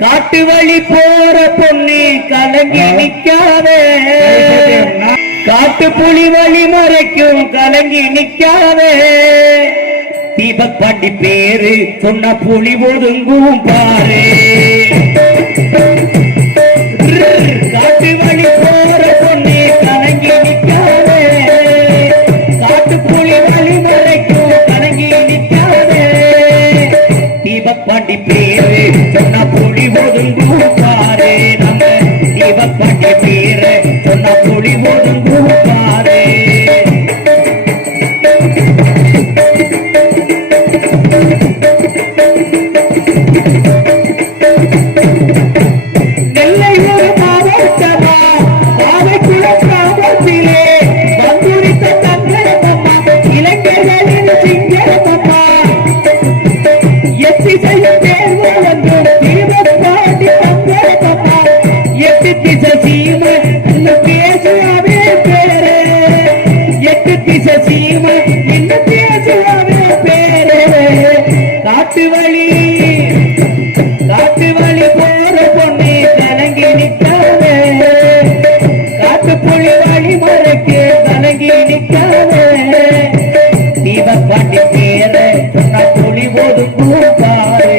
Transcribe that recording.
காட்டு வழி போற பொண்ணு கலங்கி நிக்காதே. காட்டு புலி வழி முறைக்கும் கலங்கி நிக்காதே. தீபக் பாண்டி பேரு சொன்ன புலி ஒதுங்கும் பாரு. காட்டு வழி ஒளி ஒதுங்கும் பாதை நெல்லை ஒரு மாவட்டமா பாவைக்குள்ள கிராமத்திலே வந்துரித்த தங்கரமம்மா இளைஞர்களின் சிங்கரமம்மா பாட்டி தங்கரமம்மா எத்தி காட்டு வழி காட்டு வழி போற பொண்ணு கலங்கி நிற்காத காட்டு புலி வழி முறைக்கு கலங்கி நிற்காத தீப பாட்டி சேர சொன்ன புலி ஒதுக்கும் பாரு